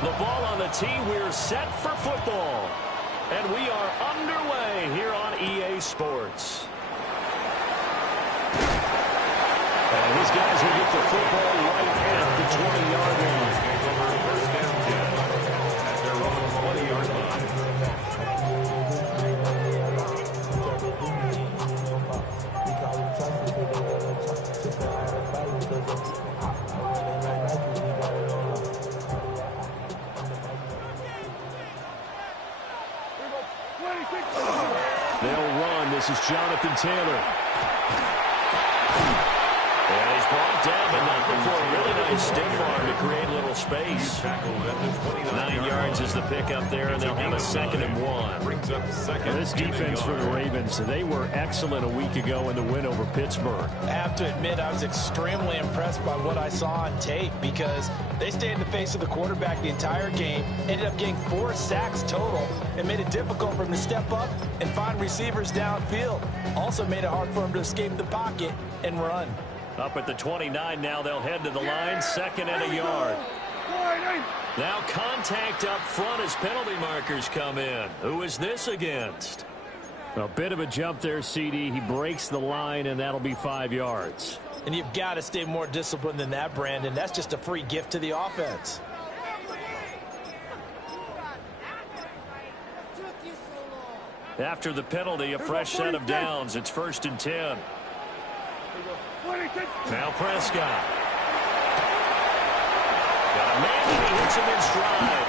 The ball on the tee. We're set for football. And we are underway here on EA Sports. And these guys will get the football right at the 20-yard line. First down 10 at their own 20-yard line. They'll run. This is Jonathan Taylor. And he's brought down, but not before a really nice stiff arm to create a little space. 9 yards is the pickup there, and they'll have a 2nd and 1. Brings up second. This defense for the Ravens, they were excellent a week ago in the win over Pittsburgh. I have to admit, I was extremely impressed by what I saw on tape because they stayed in the face of the quarterback the entire game, ended up getting 4 sacks total, and made it difficult for him to step up and find receivers downfield. Also made it hard for him to escape the pocket and run. Up at the 29 now, they'll head to the line, 2nd and a yard. Now contact up front as penalty markers come in. Who is this against? A bit of a jump there, CD. He breaks the line, and that'll be 5 yards. And you've got to stay more disciplined than that, Brandon. That's just a free gift to the offense. After the penalty, a fresh set of downs. It's 1st and 10. Now Prescott. Got a man, and he hits him in stride.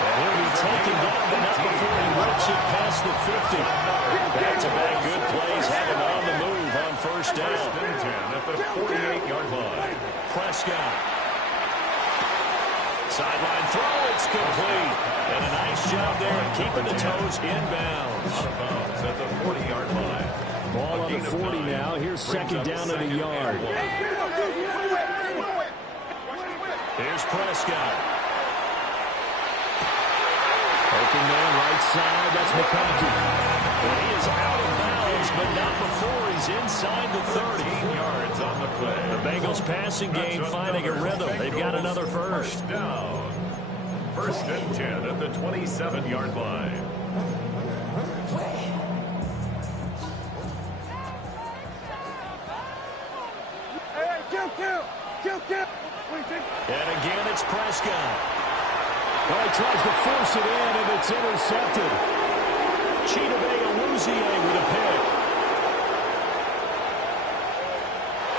And he'll be taken down, but not before he rips it past the 50. Back-to-back good plays have him on the move on 1st down. At the 48-yard line. Prescott. Sideline throw, it's complete. And a nice job there of keeping the toes inbounds. Out of bounds at the 40-yard line. Ball on the 40 now. Here's 2nd down and a yard. Here's Prescott. Open man right side. That's McConkey. And he is out of bounds, but not before he's inside the 30. 15 yards on the play. The Bengals passing game finding a rhythm. They've got another first. First down. 1st and 10 at the 27-yard line. And again, it's Prescott. Well, he tries to force it in, and it's intercepted. Chidobe Awuzie with a pick.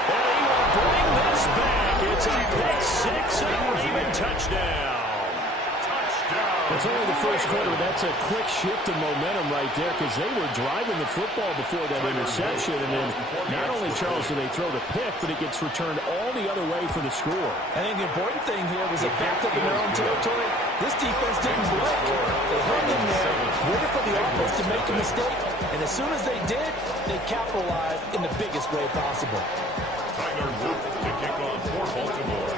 And he will bring this back. It's a pick 6 and a Raven touchdown. It's only the first quarter, but that's a quick shift in momentum right there because they were driving the football before that interception. And then not only, Charles, do they throw the pick, but it gets returned all the other way for the score. I think the important thing here was they backed up in their own territory. This defense didn't blink. They hung in there, waited for the offense to make a mistake. And as soon as they did, they capitalized in the biggest way possible. Tyler Luke to kick off for Baltimore.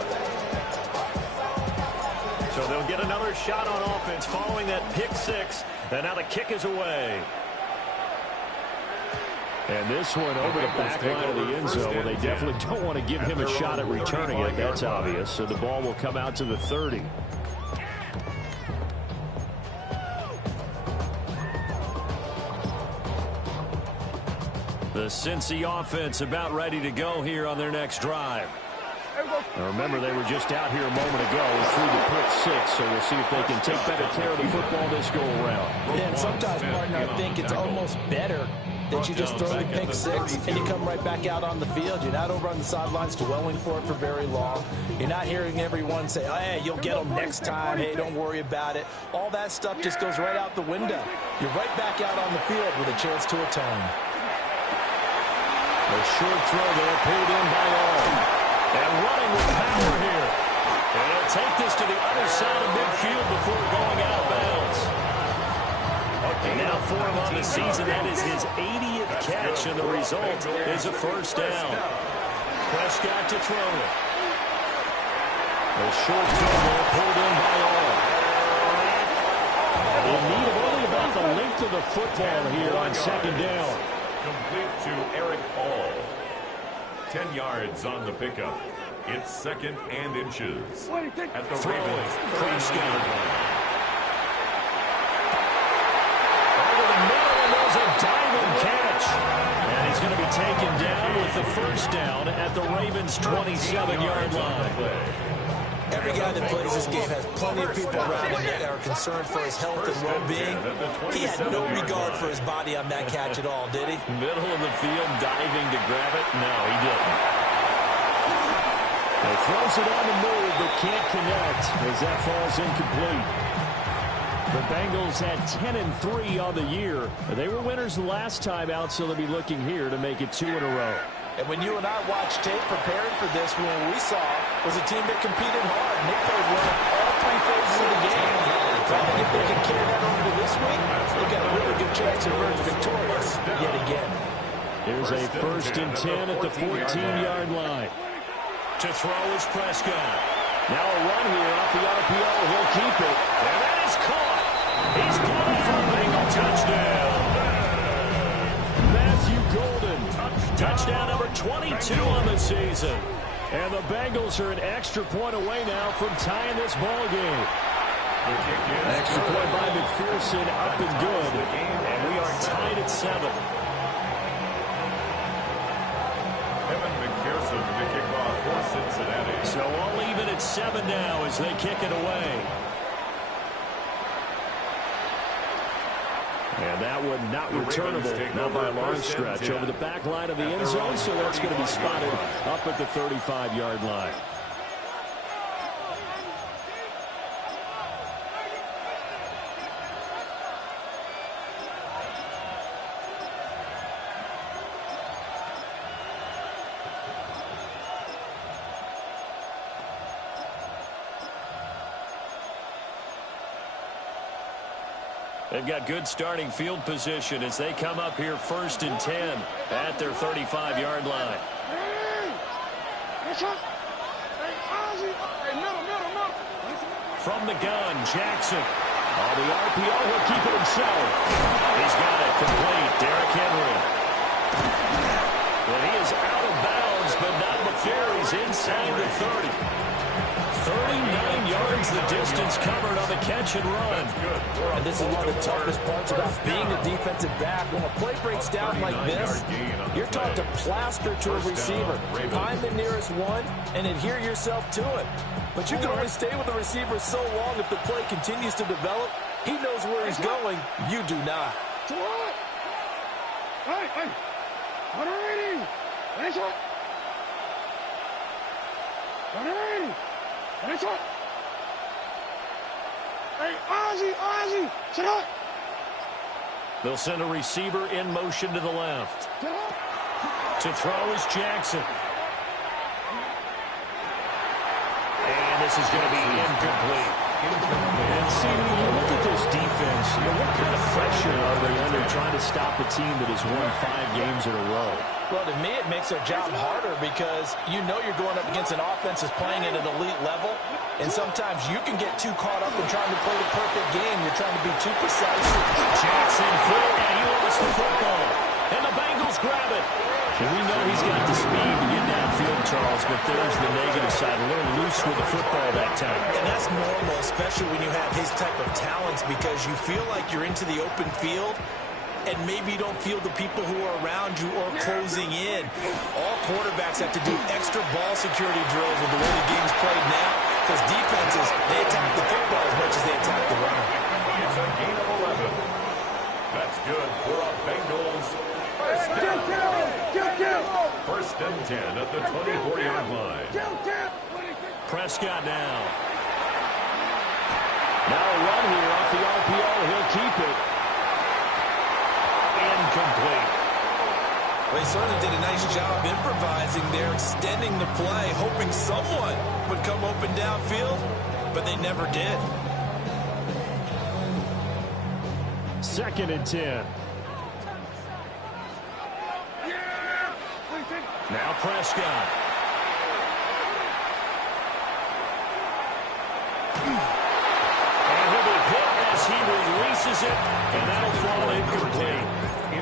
So they'll get another shot on offense following that pick 6. And now the kick is away. And this one over the back line of the end zone. Well, they definitely don't want to give him a shot at returning it. That's obvious. So the ball will come out to the 30. The Cincy offense about ready to go here on their next drive. Now remember, they were just out here a moment ago through the pick 6, so we'll see if they can take better care of the football this go around. Yeah, and sometimes, partner, I think it's almost better that you just throw the pick 6 and you come right back out on the field. You're not over on the sidelines dwelling for it for very long. You're not hearing everyone say, oh, hey, you'll get them next time. Hey, don't worry about it. All that stuff just goes right out the window. You're right back out on the field with a chance to atone. A short throw there, pulled in by all. And running with power here. And he'll take this to the other side of midfield before going out of bounds. And now for him on the season, that is his 80th catch, and the result is a first down. Prescott to throw it. A short throw there, pulled in by all. In need of only about the length of the football here on 2nd down. Complete to Eric Hall. 10 yards on the pickup. It's 2nd and inches. At the Throwing. Ravens' Prescott. Over the middle, and there's a diving catch. And he's going to be taken down with the first down at the Ravens' 27-yard line. Every guy that plays this game has plenty of people around him that are concerned for his health and well-being. He had no regard for his body on that catch at all, did he? Middle of the field, diving to grab it. No, he didn't. He throws it on the move, but can't connect as that falls incomplete. The Bengals had 10-3 on the year. They were winners the last time out, so they'll be looking here to make it 2 in a row. And when you and I watched tape preparing for this, what we saw was a team that competed hard. And they played well all 3 phases of the game. I think if they can carry that over to this week, they've got a really good chance to emerge victorious yet again. Here's a 1st and 10 at the 14-yard line. To throw is Prescott. Now a run here off the RPO. He'll keep it. And that is caught. He's got it for a Bengal touchdown. Matthew Golden. Touchdown number 22 on the season. And the Bengals are an extra point away now from tying this ball game. Extra point by McPherson, up and good. And we are tied at 7. Evan McPherson to kick off for Cincinnati. So all even at 7 now as they kick it away. And that one not returnable, not by a long stretch, over the back line of the end zone, so that's going to be spotted up at the 35-yard line. They've got good starting field position as they come up here 1st and 10 at their 35-yard line. From the gun, Jackson. On the RPO, he'll keep it himself. He's got it complete. Derrick Henry. Well, he is out of bounds, but not before he's inside the 30. 39 yards the distance covered on the catch and run. And this is one of the toughest parts about being a defensive back. When a play breaks down like this, you're taught to plaster to a receiver. Find the nearest one and adhere yourself to it. But you can only stay with the receiver so long if the play continues to develop. He knows where he's going. You do not. They'll send a receiver in motion to the left. To throw is Jackson. And this is going to be incomplete. And see, when you look at this defense, what kind of pressure are they under trying to stop a team that has won 5 games in a row? Well, to me, it makes their job harder because you know you're going up against an offense that's playing at an elite level, and sometimes you can get too caught up in trying to play the perfect game. You're trying to be too precise. Jackson quick, and he lost the football. And the Bengals grab it. And we know he's got the speed to get downfield, Charles, but there's the negative side. A little loose with the football that time. And that's normal, especially when you have his type of talents, because you feel like you're into the open field and maybe you don't feel the people who are around you or closing in. All quarterbacks have to do extra ball security drills with the way the game's played now, because defenses, they attack the football as much as they attack the run. It's a gain of 11. That's good for a Bengals first down. First and 10 at the 24-yard line. Prescott now. Now a run here off the RPO. He'll keep it. Incomplete. Well, he certainly did a nice job improvising there, extending the play, hoping someone would come open downfield, but they never did. 2nd and 10. Now Prescott. And he'll be hit as he releases it, and that'll fall incomplete.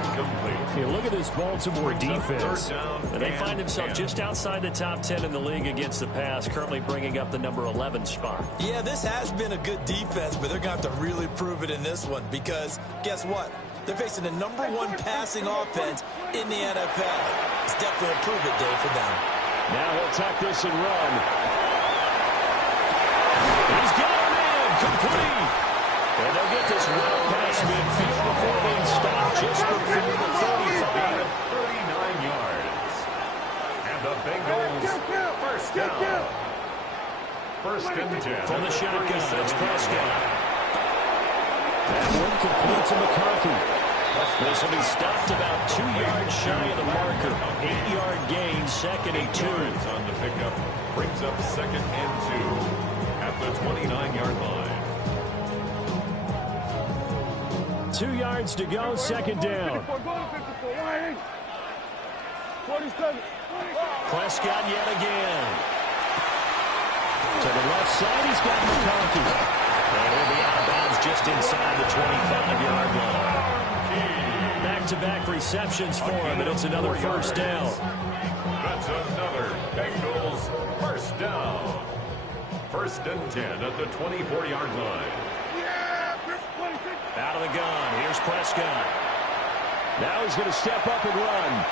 incomplete. Hey, look at this Baltimore defense. And they find themselves just outside the top 10 in the league against the pass, currently bringing up the number 11 spot. Yeah, this has been a good defense, but they're going to have to really prove it in this one because guess what? They're facing the number 1 passing offense in the NFL. It's definitely a prove-it day for them. Now he'll tuck this and run. He's got him in, complete. And they'll get this well past midfield before being stopped just before the 35. 39 yards. And the Bengals first down. First and 10. From the shotgun, it's Prescott. That one complete to McCarthy. This will be stopped about 2 yards shy of the marker. 8-yard gain, second and 2. On the pickup, brings up second and 2 at the 29-yard line. 2 yards to go, second down. Prescott yet again. To the left side, he's got McCarthy. And he'll be out of bounds just inside the 25-yard line. Back-to-back receptions for him, and it's another first down. That's another Bengals first down. First and 10 at the 24-yard line. Out of the gun, here's Prescott. Now he's going to step up and run.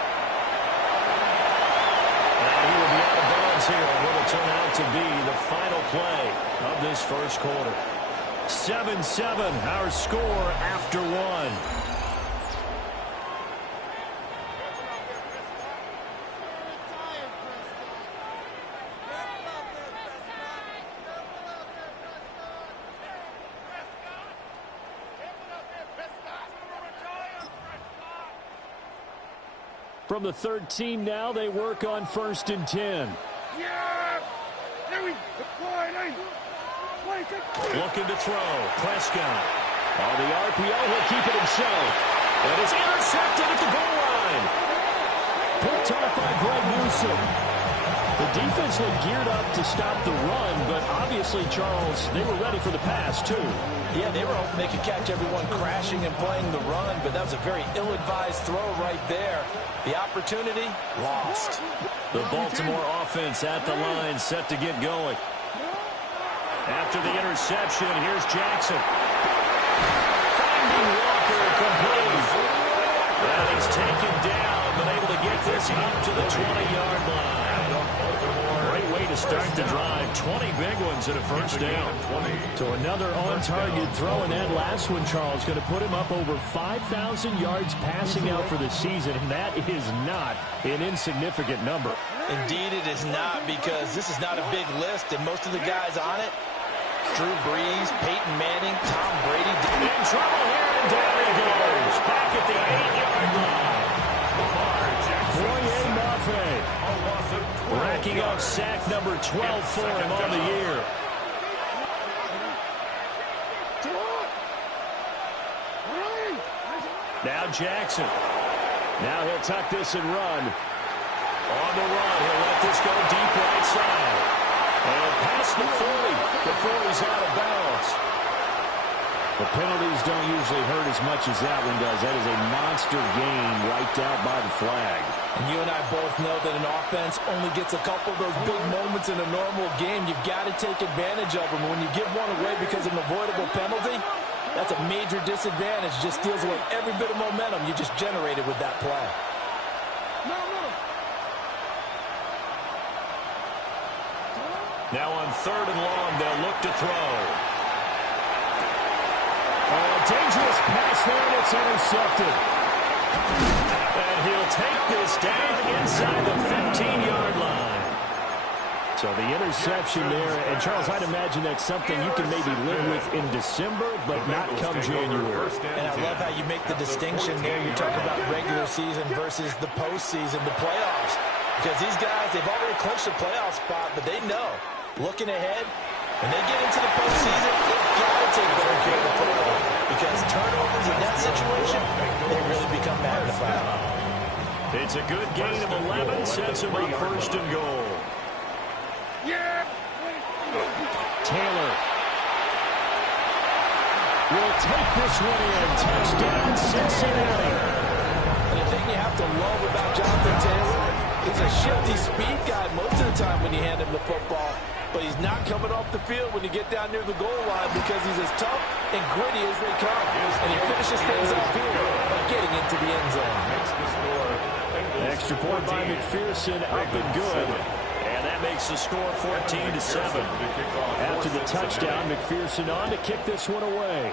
And he will be out of bounds here on what will turn out to be the final play of this first quarter. 7-7, our score after one. From the 13 now, they work on first and 10. Looking to throw. Prescott. On the RPO, he'll keep it himself. And it's intercepted at the goal line. Picked off by Greg Newsome. The defense looked geared up to stop the run, but obviously, Charles, they were ready for the pass, too. Yeah, they were hoping they could catch everyone crashing and playing the run, but that was a very ill-advised throw right there. The opportunity, lost. The Baltimore offense at the line, set to get going. After the interception, here's Jackson. Finding Walker complete. And he's taken down, but able to get this up to the 20-yard line. Great way to start the drive. 20 big ones and a first down. So another on-target throw, and that last one, Charles, going to put him up over 5,000 yards passing out for the season, and that is not an insignificant number. Indeed it is not, because this is not a big list, and most of the guys on it, Drew Brees, Peyton Manning, Tom Brady. In trouble here, and down he goes. Back at the 8-yard line. Boye Mafe. Racking up sack number 12 for him on the year. Now Jackson. Now he'll tuck this and run. On the run, he'll let this go deep right side. And past the 40 before he's out of bounds. The penalties don't usually hurt as much as that one does. That is a monster gain wiped out by the flag. And you and I both know that an offense only gets a couple of those big moments in a normal game. You've got to take advantage of them. When you give one away because of an avoidable penalty, that's a major disadvantage. Just steals away every bit of momentum you just generated with that play. Now on 3rd and long, they'll look to throw. Oh, dangerous pass there, and it's intercepted. And he'll take this down inside the 15-yard line. So the interception there, and Charles, I'd imagine that's something you can maybe live with in December, but not come January. And I love how you make the distinction there. You talk about regular season versus the postseason, the playoffs. Because these guys, they've already clinched a playoff spot, but they know, looking ahead, when they get into the postseason, they've got to take better care of the football. Because turnovers in that situation, they really become magnified. It's a good gain of 11, sets him up 1st and goal. Taylor will take this one in. Touchdown, Cincinnati. to love about Jonathan Taylor. He's a shifty speed guy most of the time when you hand him the football. But he's not coming off the field when you get down near the goal line because he's as tough and gritty as they come. And he finishes things off here by getting into the end zone. Extra point by McPherson, up and good. And that makes the score 14-7. After the touchdown, McPherson on to kick this one away.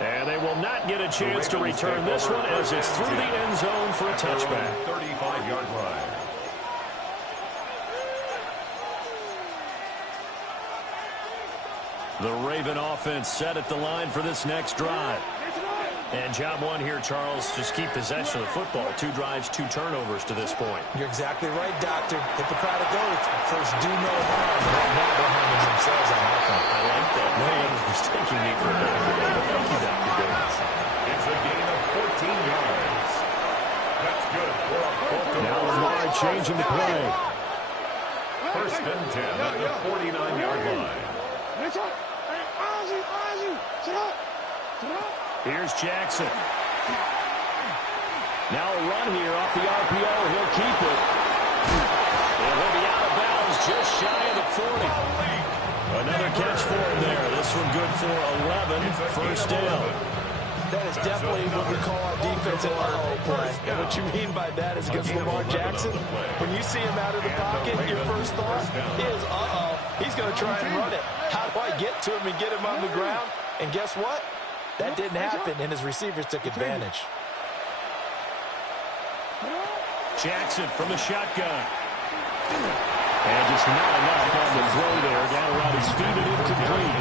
And they will not get a chance to return this one as it's through the end zone for a touchback. 35-yard line. The Raven offense set at the line for this next drive. And job one here, Charles, just keep possession of the football. 2 drives, 2 turnovers to this point. You're exactly right, Doctor. Hippocratic oath. First, do no harm. They're not harming themselves on offense. I like that. No one was mistaking me for a doctor. Thank you, Dr. Davis. It's a gain of 14 yards. That's good for a Baltimore. Now Lamar changing the play. First and 10 at the 49-yard line. Here's Jackson. Now a run here off the RPO. He'll keep it. And he'll be out of bounds just shy of the 40. Another catch for him there. This one good for 11. First down. That is definitely what we call our defensive uh-oh play. And what you mean by that is against Lamar Jackson. When you see him out of the pocket, your first thought is, uh-oh, he's going to try and run it. How do I get to him and get him on the ground? And guess what? That didn't happen, and his receivers took advantage. Jackson from the shotgun. And just not enough on the throw there. Down around his feet and incomplete.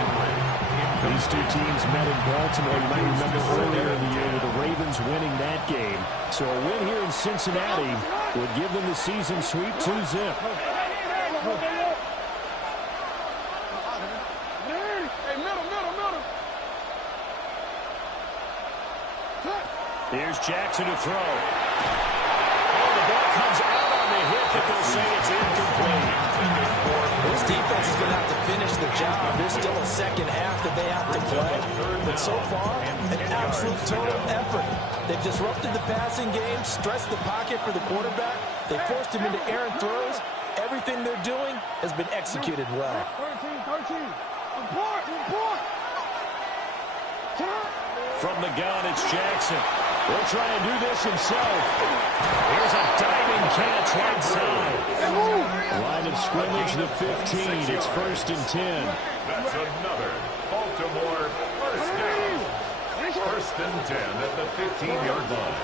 These two teams met in Baltimore. You might remember earlier in the year with the Ravens winning that game. So a win here in Cincinnati would give them the season sweep 2-zip. Here's Jackson to throw. Oh, the ball comes out on the hit, but they'll say it's incomplete. This defense is going to have to finish the job. There's still a second half that they have to play. But so far, an absolute total effort. They've disrupted the passing game, stressed the pocket for the quarterback. They forced him into errant throws. Everything they're doing has been executed well. 13. From the gun, it's Jackson. He'll try and do this himself. Here's a diving catch right side. Line of scrimmage, the 15. It's first and 10. That's another Baltimore first down. First and 10 at the 15-yard line.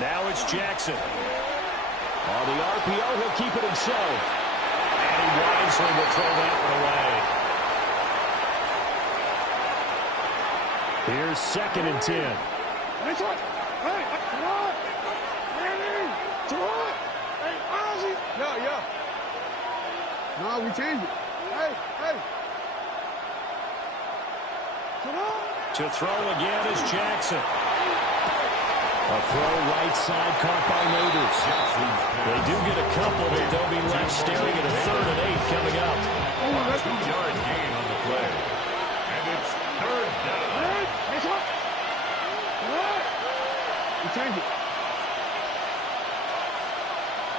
Now it's Jackson. On the RPO, he'll keep it himself. And he wisely will throw that one away. Here's second and 10. No, we changed it. Hey. To throw again is Jackson. A throw right side caught by Neighbors. They do get a couple, but they'll be left staring at a 3rd and 8 coming up. A 2-yard gain on the play. And it's third down. We changed it.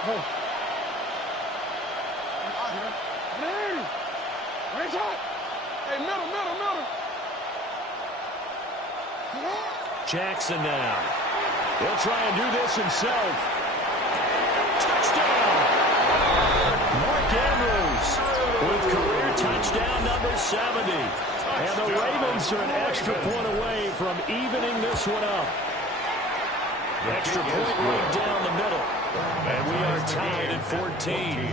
Hey. Hey, middle. Jackson now. He'll try and do this himself. Touchdown! Mark Andrews with career touchdown number 70. And the Ravens are an extra point away from evening this one up. Extra point right down the middle. And we are tied at 14.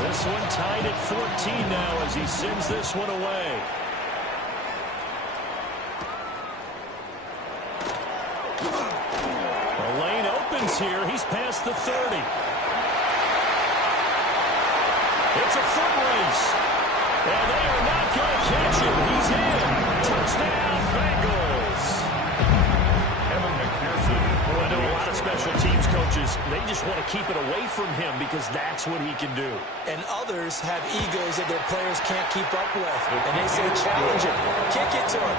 This one tied at 14 now as he sends this one away. The lane opens here. He's past the 30. It's a foot race. And they are not going to catch him. He's in. Touchdown, Bengals. Kevin McPherson. I know a lot of special teams coaches, they just just want to keep it away from him because that's what he can do. And others have egos that their players can't keep up with. And they say, challenge him, kick it to him.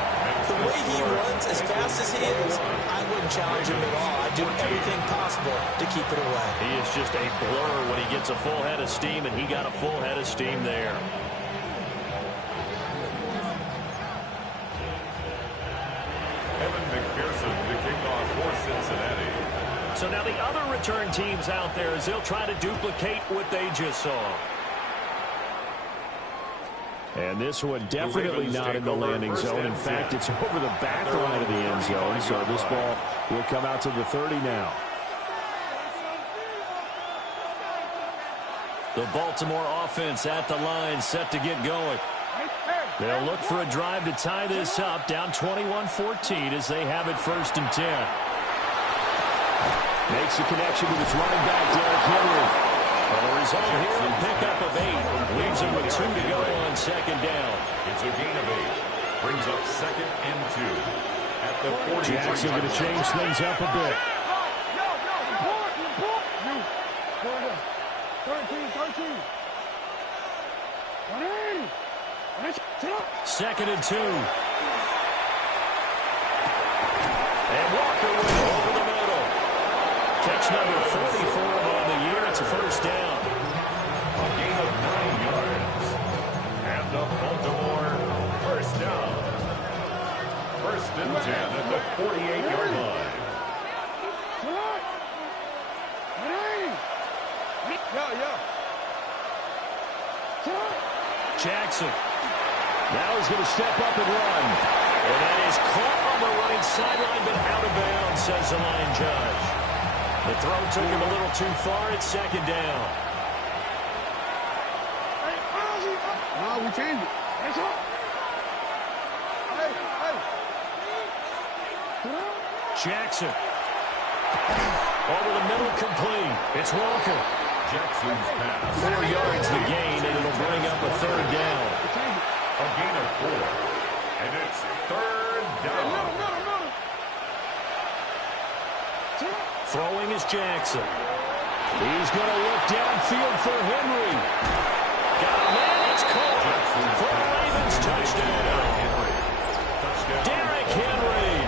The way he runs as fast as he is, I wouldn't challenge him at all. I'd do everything possible to keep it away. He is just a blur when he gets a full head of steam, and he got a full head of steam there. The kickoff for Cincinnati. So now the other return teams out there as they'll try to duplicate what they just saw. And this one definitely not in the landing zone. In fact, it's over the back line of the end zone. So this ball will come out to the 30 now. The Baltimore offense at the line, set to get going. They'll look for a drive to tie this up, down 21-14 as they have it 1st and 10. Makes the connection with his running back, Derrick Henry. Well, the result here, a pickup of 8. Leaves him with 2 to go on 2nd down. It's a gain of 8. Brings up 2nd and 2 at the 40. Jackson going to change things up a bit. 2nd and 2. And Walker went over the middle. Catch number 40 for him on the year. It's a 1st down. A gain of 9 yards. And the Baltimore 1st down. 1st and 10 at the 48-yard line. Jackson. Now he's going to step up and run. And that is caught on the right sideline, but out of bounds, says the line judge. The throw took him a little too far. It's 2nd down. No, we changed it. That's all. Hey. Jackson. Over the middle, complete. It's Walker. Jackson's pass. 4 yards the gain, and it'll bring up a 3rd down. A gain of 4. And it's 3rd down. Throwing is Jackson. He's going to look downfield for Henry. Got a man. It's caught for the Ravens. Touchdown. Derrick Henry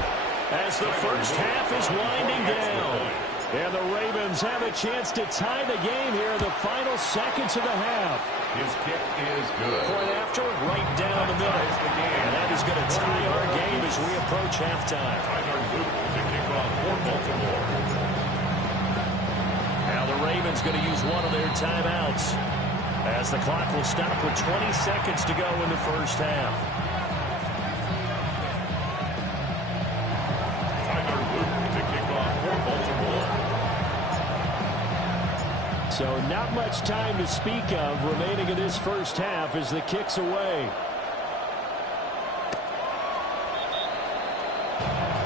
as the first half is winding down. And the Ravens have a chance to tie the game here in the final seconds of the half. His kick is good. Point after, right down the middle. And that is going to tie our game as we approach halftime. Tyler Luke to kick off for Baltimore. Now the Ravens going to use one of their timeouts as the clock will stop with 20 seconds to go in the first half. Tyler Luke to kick off for Baltimore. So not much time to speak of remaining in this first half as the kick's away.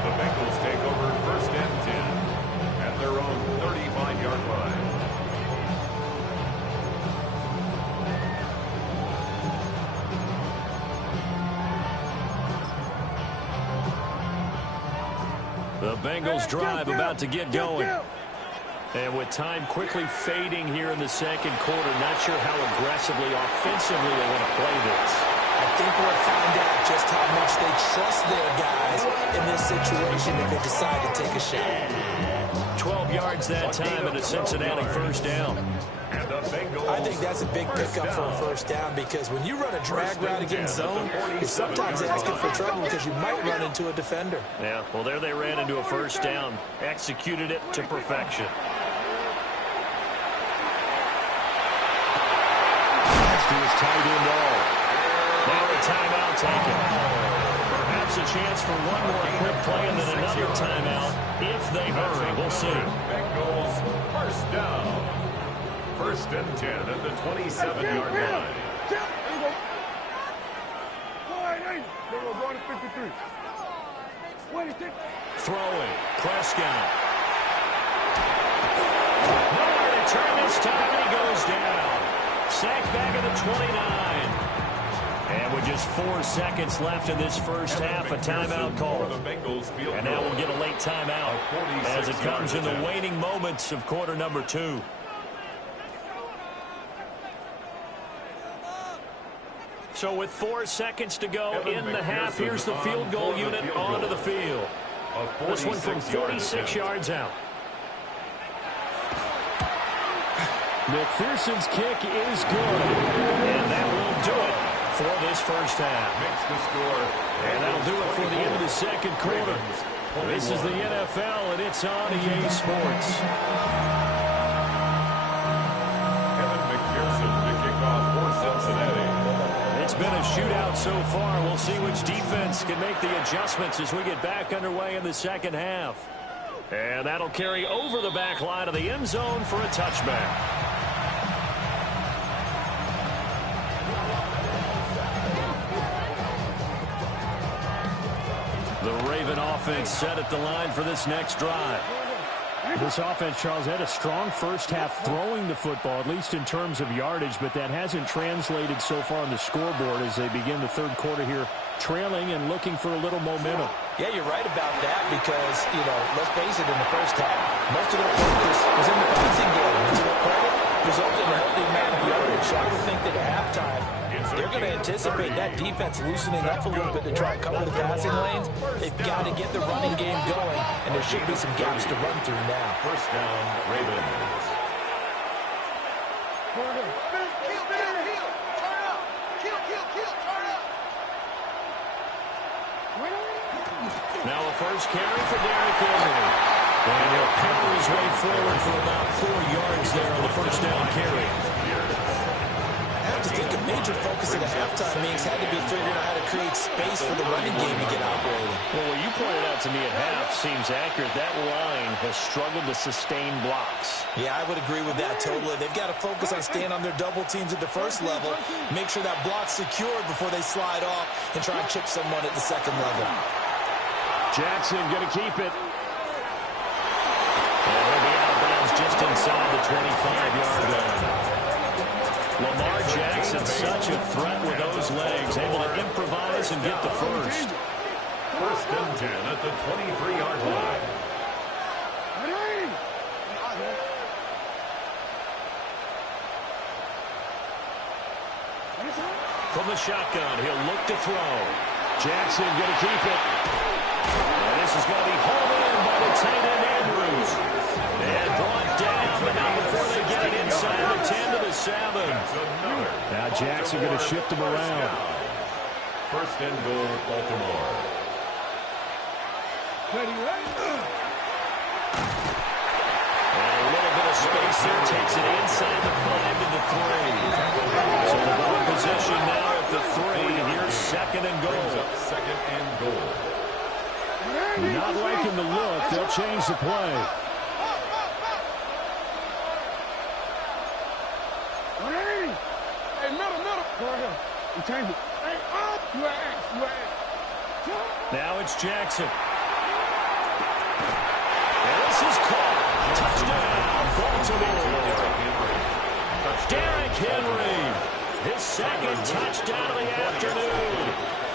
The Bengals take over 1st and 10 at their own 35-yard line. The Bengals drive about to get going. And with time quickly fading here in the 2nd quarter, not sure how aggressively, offensively they want to play this. I think we'll find out just how much they trust their guys in this situation if they decide to take a shot. 12 yards that time and a Cincinnati 1st down. And the Bengals I think that's a big pickup for a 1st down because when you run a drag route against zone, you're sometimes asking for trouble because you might run into a defender. Yeah, well, there they ran into a 1st down, executed it to perfection. To his tight end all. Now a timeout taken. Perhaps a chance for one more quick play and then another timeout if they hurry. We'll see. Bengals 1st down. 1st and 10 at the 27-yard line. Throwing. Prescott. Nowhere to turn this time, and he goes down. Sacked back at the 29. And with just 4 seconds left in this first half, a timeout call. And now we'll get a late timeout as it comes in the waning moments of quarter number 2. So with 4 seconds to go in the half, here's the field goal unit onto the field. This one from 46 yards out. McPherson's kick is good. And that will do it for this first half. Makes the score. And that'll do it for the end of the second quarter. This is the NFL, and it's on EA Sports. Kevin McPherson to kick off for Cincinnati. It's been a shootout so far. We'll see which defense can make the adjustments as we get back underway in the second half. And that'll carry over the back line of the end zone for a touchback. The Raven offense set at the line for this next drive. This offense, Charles, had a strong first half throwing the football, at least in terms of yardage, but that hasn't translated so far on the scoreboard as they begin the third quarter here, trailing and looking for a little momentum. Yeah, you're right about that because, let's face it, in the first half, most of their focus was in the passing game. And to their credit, resulted in a healthy amount of yardage. So I would think that at halftime, they're going to anticipate that defense loosening up a little bit to try and cover the passing lanes. They've got to get the running game going, and there should be some gaps to run through now. First down, Ravens. Now a first carry for Derrick Henry. And he'll power his way forward for about 4 yards there on the first down carry. I have to think a major focus at the halftime meetings had to be figuring out how to create space for the running game to get operating. Well, what you pointed out to me at half seems accurate. That line has struggled to sustain blocks. Yeah, I would agree with that totally. They've got to focus on staying on their double teams at the first level, make sure that block's secured before they slide off and try and chip someone at the second level. Jackson going to keep it. And he'll be out of bounds just inside the 25-yard line. Lamar Jackson, such a threat with those legs, able to improvise and get the first. First and 10 at the 23-yard line. From the shotgun, he'll look to throw. Jackson going to keep it. And this is going to be hauled in by the tight end Andrews. And brought down, but not before they get it inside the 10 to the 7. Now Jackson going to shift him around. First and goal, Baltimore. And a little bit of space there, takes it inside the 5 to the 3. So the ball position now at the 3. Here's second and goal. Second and goal. Not liking the look. They'll change the play. Hey, middle. Go ahead. You change it. Hey, up. You are Now it's Jackson. And this is caught. Touchdown, Baltimore. Derrick Henry. His second touchdown of the afternoon.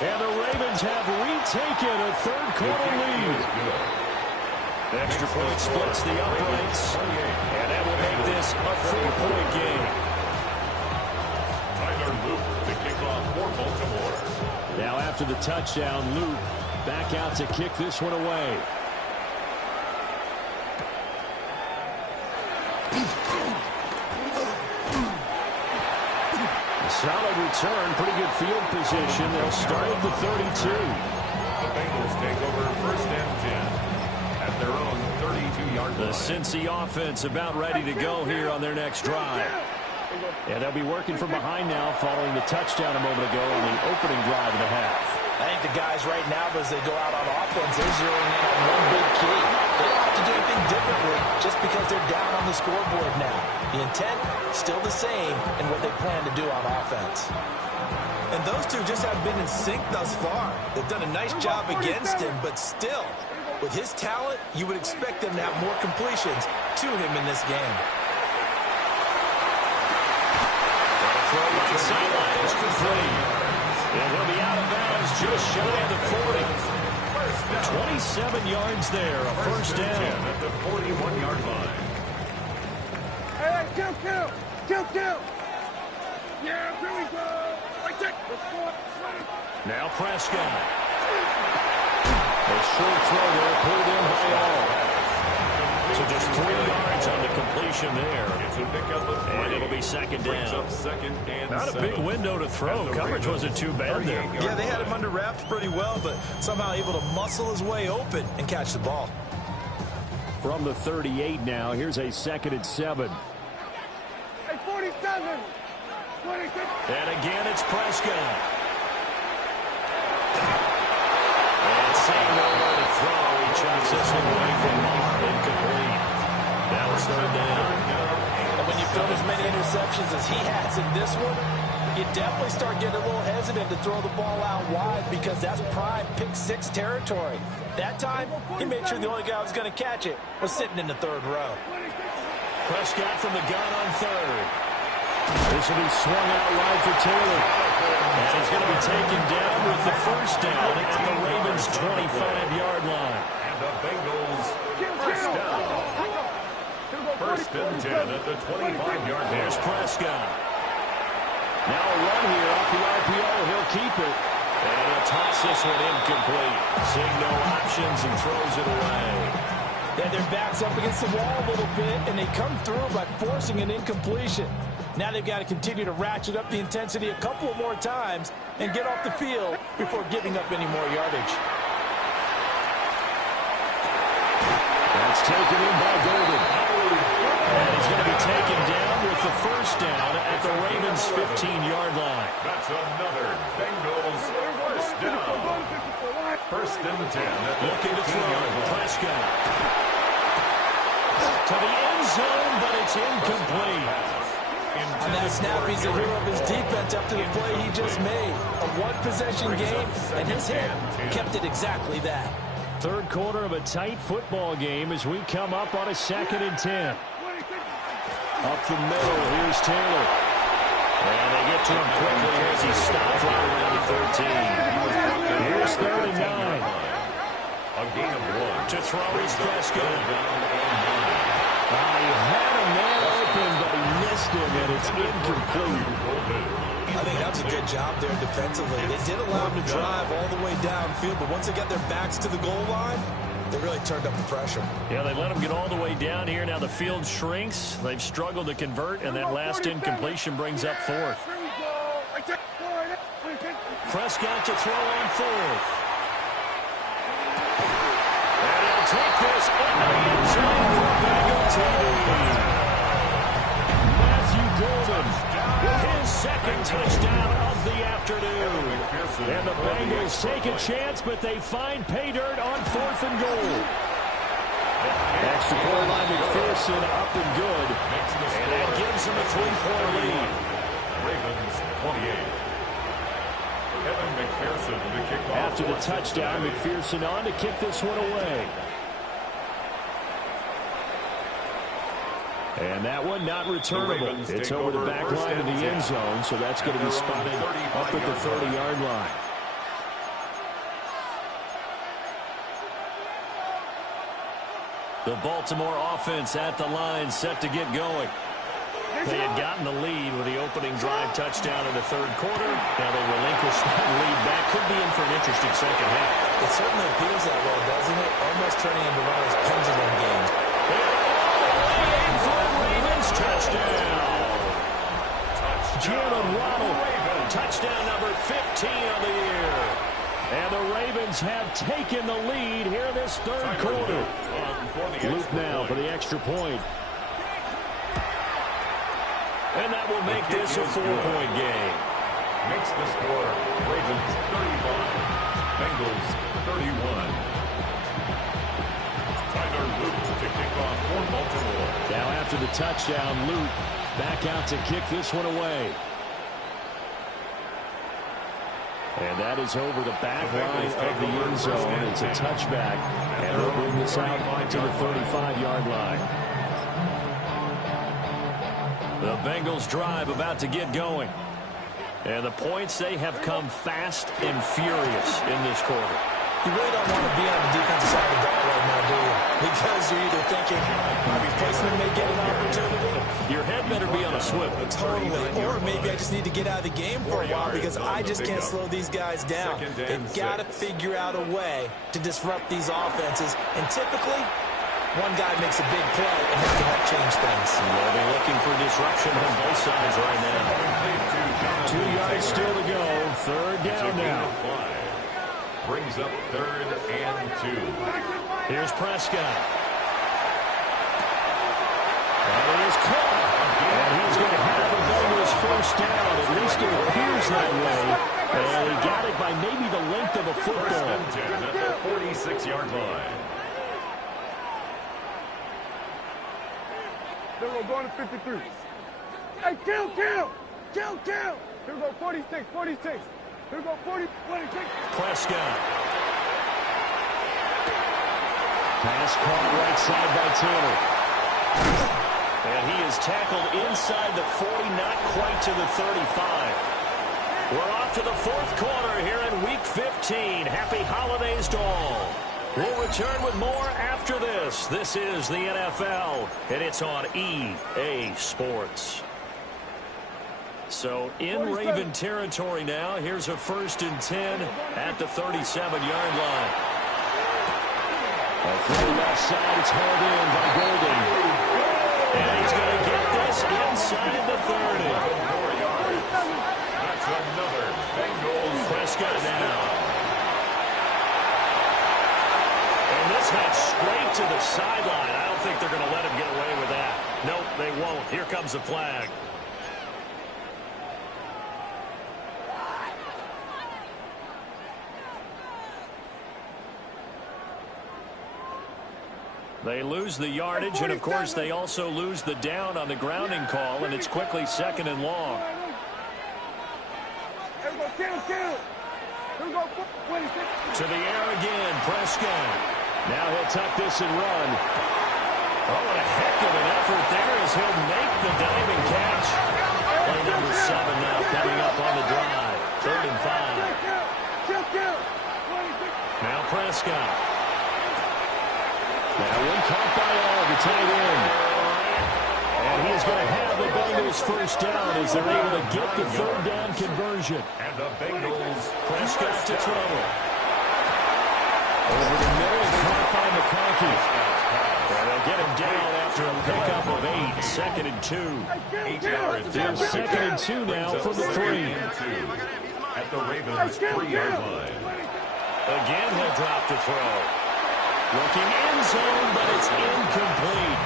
And the Ravens have retaken a third-quarter lead. Extra point splits the uprights. And that will make this a 4-point game. Tyler Luke to kick off for Baltimore. Now after the touchdown, Luke back out to kick this one away. Solid return, pretty good field position. They'll start at the 32. The Bengals take over first and 10 at their own 32-yard line. The Cincy offense about ready to go here on their next drive. And they'll be working from behind now following the touchdown a moment ago on the opening drive of the half. I think the guys right now, as they go out on offense, they're zeroing in on one big key. They don't have to do anything differently just because they're down on the scoreboard now. The intent, still the same in what they plan to do on offense. And those two just have been in sync thus far. They've done a nice job against him, but still, with his talent, you would expect them to have more completions to him in this game. Throw right sideline is complete. And he'll be out of bounds just shy of the 40. 27 yards there, a first down. At the 41-yard line. Hey, kill. Yeah, here we go. Right there. Now Prescott. A short throw there, pulled in by all. So just 3 yards on the completion there. It's a pickup of 3. And it'll be second down. Second and Not a big window to throw. Coverage wasn't too bad there. Yeah, they had him under wraps pretty well, but somehow able to muscle his way open and catch the ball. From the 38 now, here's a 2nd and 7. Hey, 47. 26. And again, it's Prescott. And seeing nowhere to throw, he chops this one away from Lamar. Incomplete. That was third down. And when you've thrown as many interceptions as he has in this one, you definitely start getting a little hesitant to throw the ball out wide because that's prime pick-6 territory. That time, he made sure the only guy who was going to catch it was sitting in the third row. Prescott from the gun on third. This will be swung out wide for Taylor. And he's going to be taken down with the first down at the Ravens' 25-yard line. And the Bengals first down. First and 10 at the 25-yard line. There's Prescott. Now a run here off the RPO. He'll keep it. And he'll toss this one incomplete. Seeing no options and throws it away. Then their backs up against the wall a little bit, and they come through by forcing an incompletion. Now they've got to continue to ratchet up the intensity a couple of more times and get off the field before giving up any more yardage. That's taken in by Golden. And he's going to be taken down with the first down at the Ravens' 15-yard line. That's another Bengals first down. First and 10 at the Looking to 15-yard throw. line. Prescott. To the end zone, but it's incomplete. On that snap, he's the hero of his defense after the play he just made. A one-possession game, and his hit kept it exactly that. Third quarter of a tight football game as we come up on a 2nd and 10. Up the middle, here's Taylor. And they get to him quickly as he stopped right around the 13. Here's 3rd and 9. A gain of 1. To throw is Prescott. He had a man open, but he missed him, and it's incomplete. I think that's a good job there defensively. They did allow him to drive all the way downfield, but once they got their backs to the goal line, they really turned up the pressure. Yeah, they let him get all the way down here. Now the field shrinks. They've struggled to convert, and that last incompletion brings up 4th. Prescott to throw on 4th. And he'll take this into the end zone for a Bengal TD. Matthew Golden. His second touchdown of the afternoon. And the Bengals take a chance, but they find pay dirt on 4th and goal. Extra point line, McPherson up and good. And that gives them a 3-point lead. Ravens 28. Kevin McPherson to kick off. After the touchdown, McPherson on to kick this one away. And that one not returnable. It's over the back line of the end zone, so that's going to be spotted up at the 30-yard line. The Baltimore offense at the line, set to get going. They had gotten the lead with the opening drive touchdown in the third quarter. Now they relinquish that lead back. Could be in for an interesting second half. It certainly appears that way, doesn't it? Almost turning into one of those pendulum games. For the Ravens, touchdown. Jalen Waddle. Touchdown number 15 of the year. And the Ravens have taken the lead here in this third quarter. Luke now for the extra point. And that will make this a 4-point game. Makes the score Ravens 35, Bengals 31. Tyler Luke to kick off for Baltimore. Now after the touchdown, Luke back out to kick this one away. And that is over the back line of the end zone. It's a touchback. And they'll bring this out to the 35-yard line. The Bengals drive about to get going. And the points, they have come fast and furious in this quarter. You really don't want to be on the defensive side of the ball right now, do you? Because you're either thinking my replacement may get an opportunity. Your head better be on a swivel. Totally. Or maybe I just need to get out of the game for a while because I just can't slow these guys down. They've got to figure out a way to disrupt these offenses. And typically, one guy makes a big play and he can help change things. They'll be looking for disruption on both sides right now. 2 yards still to go. Third down now. Brings up 3rd and 2. Here's Prescott. And it is caught. And he's going to have a Bengals first down. At least it appears that way. And he got it by maybe the length of a football. 1st and 10 at the 46-yard line. Then we're going to 53. Hey, kill! Here we go, 46. Here we go, 46. Prescott. Pass caught right side by Taylor. And he is tackled inside the 40, not quite to the 35. We're off to the 4th quarter here in Week 15. Happy holidays to all. We'll return with more after this. This is the NFL, and it's on EA Sports. So in Raven territory now, here's a 1st and 10 at the 37-yard line. From the left side, it's hauled in by Golden. And he's going to get this inside the 30. That's another Bengals. Prescott now. And this heads straight to the sideline. I don't think they're going to let him get away with that. Nope, they won't. Here comes the flag. They lose the yardage, and, of course, they also lose the down on the grounding call, and it's quickly 2nd and long. To the air again, Prescott. Now he'll tuck this and run. Oh, what a heck of an effort there as he'll make the diving catch. Play number 7 now coming up on the drive. 3rd and 5. Now Prescott. Now one caught by all, the tight end. And he's going to have the Bengals first down as they're able to get the 3rd down conversion. And the Bengals. Prescott to throw it. Over the middle, caught by McConkey. And they'll get him down after a pickup of 8. 2nd and 2. 8 yards. There's 2nd and 2 now from the 3. At the Ravens' 3-yard line. Again, he'll drop to throw. Looking end zone, but it's incomplete.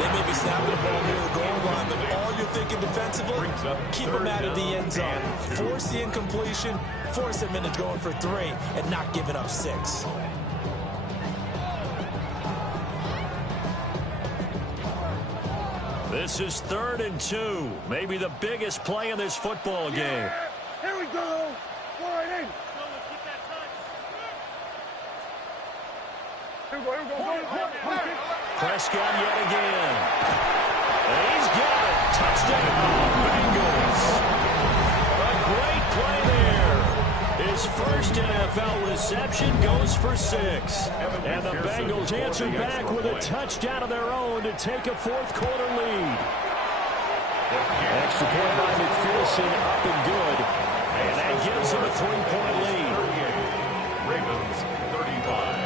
They may be snapping the ball near the goal line, but all you're thinking defensively, keep them out of the end zone. Force the incompletion, force them into going for 3, and not giving up 6. This is 3rd and 2. Maybe the biggest play in this football game. Here we go. 4-8. Prescott yet again. And he's got it. Touchdown, Bengals. A great play there. His first NFL reception goes for 6. And the Bengals answer back with a touchdown of their own to take a 4th quarter lead. Extra point by McPherson, up and good. And that gives him a 3-point lead. Ravens 35.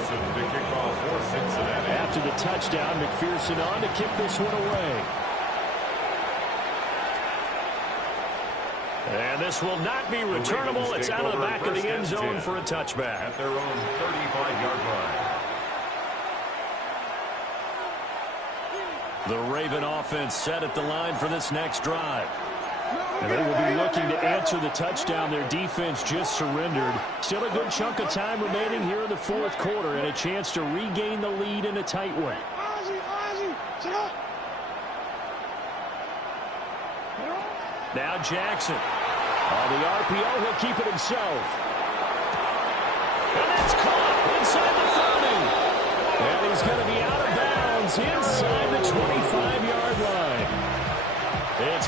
To kick off for Cincinnati. After the touchdown, McPherson on to kick this one away. And this will not be returnable. It's out of the back of the end zone for a touchback. At their own 35-yard line. The Raven offense set at the line for this next drive. And they will be looking to answer the touchdown their defense just surrendered. Still a good chunk of time remaining here in the 4th quarter and a chance to regain the lead in a tight one. Now Jackson. On the RPO, he'll keep it himself. And that's caught inside the 30. And he's going to be out of bounds inside the 25-yard line.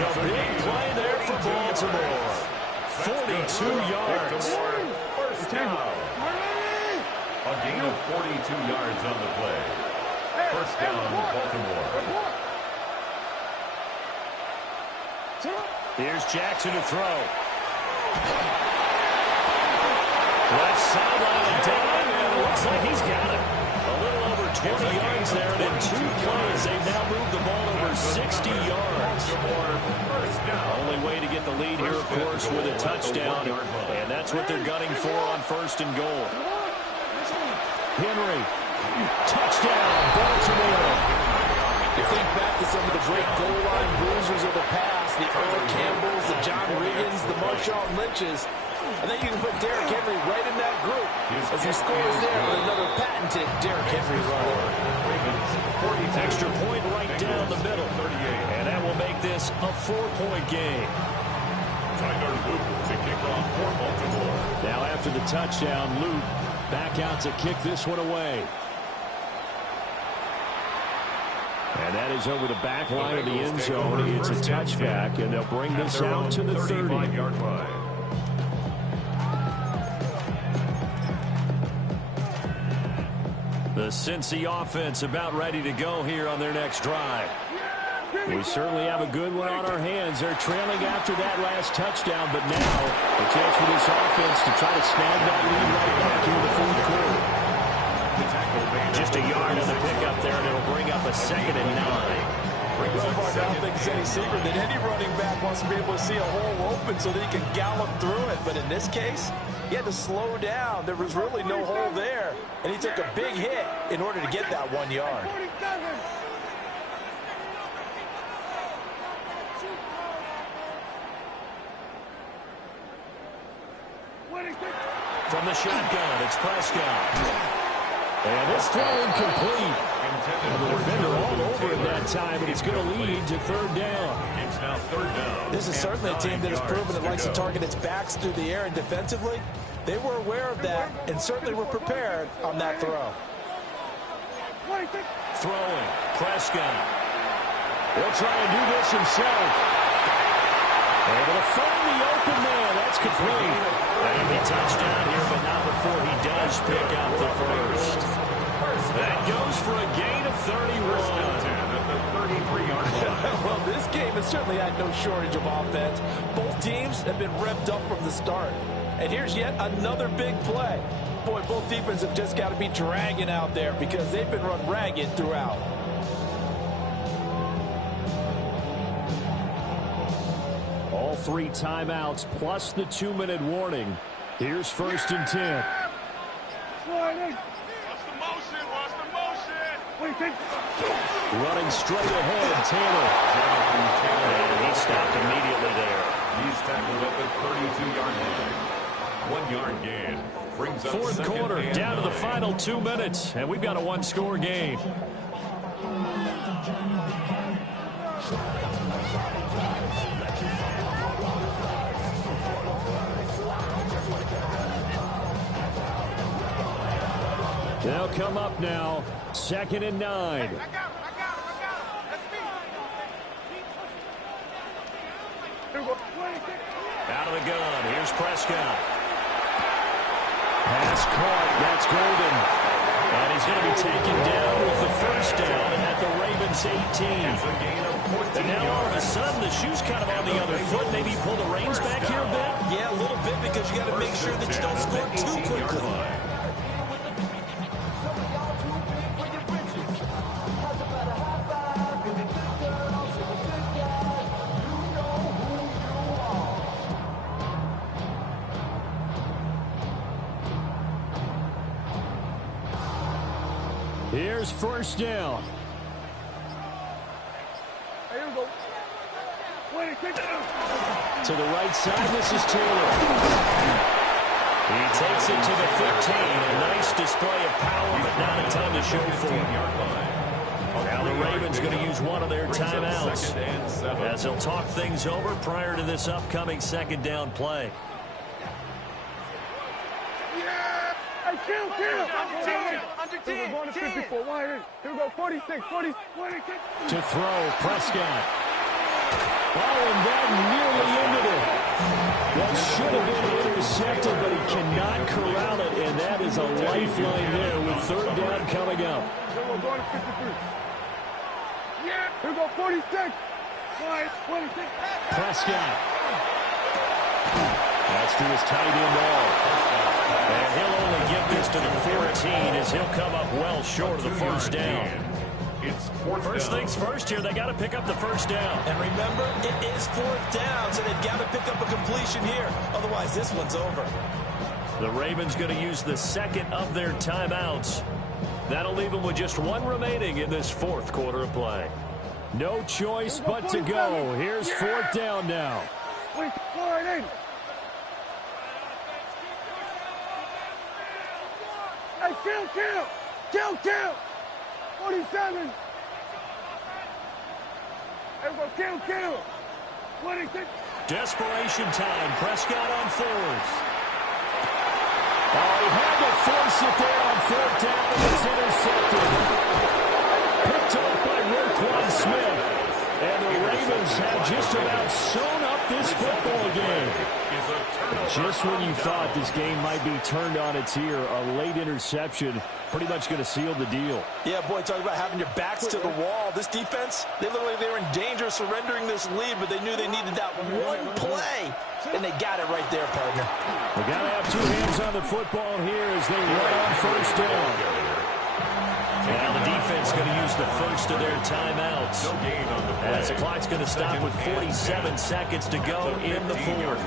So big play there for Baltimore. 42 yards. First down. A gain of 42 yards on the play. First down, Baltimore. Here's Jackson to throw. Left sideline and down, and it looks like he's got it. A little over 20 yards there, and in 2 plays, they've now moved the ball over 60 yards. Only way to get the lead here, of course, with a touchdown, and that's what they're gunning for on 1st and goal. Henry, touchdown, Baltimore. You think back to some of the great goal line bruisers of the past, the Earl Campbells, the John Riggins, the Marshawn Lynches. I think you can put Derrick Henry right in that group as he scores there with another patented Derrick Henry run. Extra point right down the middle. And that will make this a 4-point game. Tyler Luke to kick off for Baltimore. Now after the touchdown, Luke back out to kick this one away. And that is over the back line of the end zone. It's a touchback, and they'll bring this out to the 30-yard line. The Cincy offense about ready to go here on their next drive. We certainly have a good one on our hands. They're trailing after that last touchdown, but now a chance for this offense to try to snag that lead right back here in the 4th quarter. Just a yard on the pickup there, and it'll bring up a 2nd and 9. I don't think it's any secret that any running back wants to be able to see a hole open so that he can gallop through it. But in this case, he had to slow down. There was really no hole there, and he took a big hit in order to get that 1 yard. From the shotgun, it's Prescott. And it's throw incomplete. And the defender all over it that time, but it's going to lead to 3rd down. It's now 3rd down. This is certainly a team that has proven it likes to target its backs through the air, and defensively, they were aware of that and certainly were prepared on that throw. Throwing, Prescott. He'll try and do this himself. Able to find the open man. That's complete. That'll be touchdown here, but not before he does pick up the first. That goes for a gain of 31. At the 33-yard line. Well, this game has certainly had no shortage of offense. Both teams have been revved up from the start. And here's yet another big play. Boy, both defenses have just got to be dragging out there because they've been run ragged throughout. All 3 timeouts plus the 2-minute warning. Here's 1st and 10. Running straight ahead, Taylor. And he stopped immediately there. He's tackled at the 32-yard line. 1 yard gain. Brings up 4th quarter, down to the final 2 minutes, and we've got a 1-score game. They'll come up now, 2nd and 9. Out of the gun, here's Prescott. Pass caught, that's Golden. And he's going to be taken down with the 1st down at the Ravens 18. And now all of a sudden the shoe's kind of on the other foot. Maybe you pull the reins back here a bit? Yeah, a little bit because you got to make sure that you don't score too quickly. Here's 1st down. To the right side, this is Taylor. He takes it to the 15. A nice display of power, but not a ton to show for it. Now the Ravens going to use one of their timeouts as they'll talk things over prior to this upcoming 2nd down play. Under 10. Going to 54. Here we go. 46. 40. To throw, Prescott. and that nearly ended it. That should have been intercepted, but he cannot corral it, and that is a lifeline there with third down coming up. Here we go to 53. Yeah. Here we go, 46. 26. Prescott. That's to his tight end all. And he'll only get this to the 14 as he'll come up well short of the first down. It's First things first here, they got to pick up the first down. And remember, it is fourth down, so they've got to pick up a completion here. Otherwise, this one's over. The Ravens going to use the second of their timeouts. That'll leave them with just one remaining in this fourth quarter of play. No choice but to go. Here's fourth down now. Wait, 480. Hey, kill. 47. Hey, we go, kill. 26. Desperation time. Prescott on fourth. Oh, he had to force it there on fourth down, and it's intercepted. Picked up by Roquan Smith. And the Ravens have just about sewn up this football game. Just when you thought this game might be turned on its ear, a late interception pretty much going to seal the deal. Yeah, boy, talk about having your backs to the wall. This defense, they look like they were in danger of surrendering this lead, but they knew they needed that one play, and they got it right there, partner. They got to have two hands on the football here as they run on first down. Now the defense going to use the first of their timeouts. No gain on the play. As the clock's going to stop with 47 seconds to go in the fourth.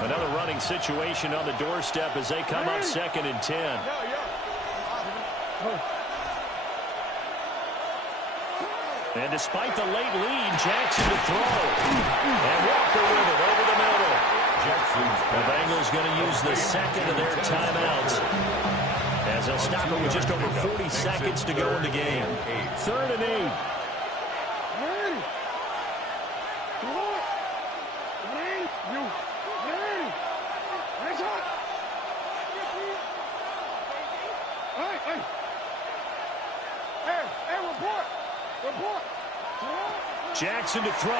Another running situation on the doorstep as they come up second and 10. And despite the late lead, Jackson to throw. And Walker with it over the middle. The Bengals going to use the second of their timeouts as they'll stop it with just over 40 seconds to go in the game. Third and 8. Jackson to throw.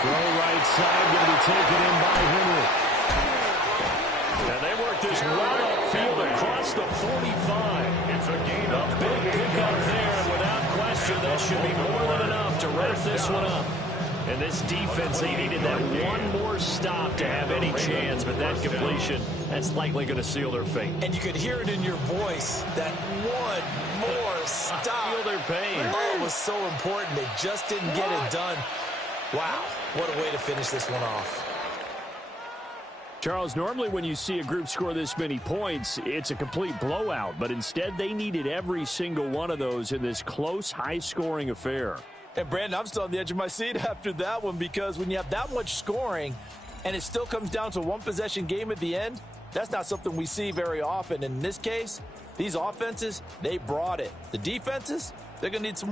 Throw right side, going to be taken in by Henry. And they work this route upfield across the 45. It's a gain A big pickup there, and without question, that should be more than enough to wrap this one up. And this defense, they needed that one more stop to have any chance, but that completion, that's likely going to seal their fate. And you could hear it in your voice, that one more stop. Feel their pain. Oh, it was so important. They just didn't get it done. Wow, what a way to finish this one off. Charles, normally when you see a group score this many points, it's a complete blowout, but instead they needed every single one of those in this close, high-scoring affair. And, Brandon, I'm still on the edge of my seat after that one because when you have that much scoring and it still comes down to a one-possession game at the end, that's not something we see very often. In this case, these offenses, they brought it. The defenses, they're going to need some